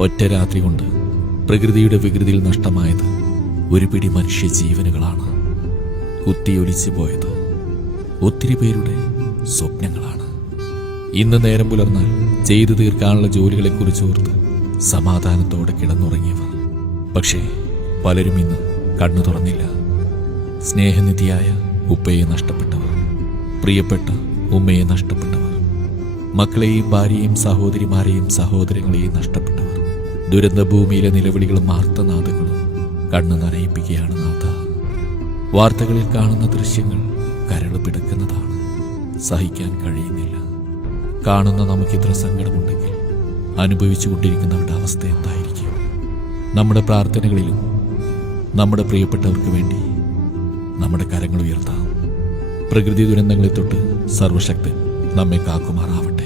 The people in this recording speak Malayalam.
ഒറ്റ രാത്രി കൊണ്ട് പ്രകൃതിയുടെ വികൃതിയിൽ നഷ്ടമായത് ഒരു പിടി മനുഷ്യ ജീവനുകളാണ്. കുത്തിയൊലിച്ചു പോയത് ഒത്തിരി പേരുടെ സ്വപ്നങ്ങളാണ്. ഇന്ന് നേരം പുലർന്നാൽ ചെയ്തു തീർക്കാനുള്ള ജോലികളെക്കുറിച്ച് ഓർത്ത് സമാധാനത്തോടെ കിടന്നുറങ്ങിയവർ. പക്ഷേ പലരും ഇന്ന് കണ്ണു തുറന്നില്ല. സ്നേഹനിധിയായ ഉപ്പയെ നഷ്ടപ്പെട്ടവർ, പ്രിയപ്പെട്ട ഉമ്മയെ നഷ്ടപ്പെട്ടവർ, മക്കളെയും ഭാര്യയെയും സഹോദരിമാരെയും സഹോദരങ്ങളെയും നഷ്ടപ്പെട്ടവർ. ദുരന്തഭൂമിയിലെ നിലവിളികളും ആർത്തനാദങ്ങളും കണ്ണു നനയിപ്പിക്കുകയാണ് നാഥ. വാർത്തകളിൽ കാണുന്ന ദൃശ്യങ്ങൾ കരള് പിടക്കുന്നതാണ്. സഹിക്കാൻ കഴിയുന്നില്ല. കാണുന്ന നമുക്കിത്ര സങ്കടമുണ്ടെങ്കിൽ അനുഭവിച്ചുകൊണ്ടിരിക്കുന്നവരുടെ അവസ്ഥ എന്തായിരിക്കും? നമ്മുടെ പ്രാർത്ഥനകളിലും നമ്മുടെ പ്രിയപ്പെട്ടവർക്ക് വേണ്ടി നമ്മുടെ കരങ്ങൾ ഉയർത്താം. പ്രകൃതി ദുരന്തങ്ങളെ തൊട്ട് സർവശക്തൻ നമ്മെ കാക്കുമാറാവട്ടെ.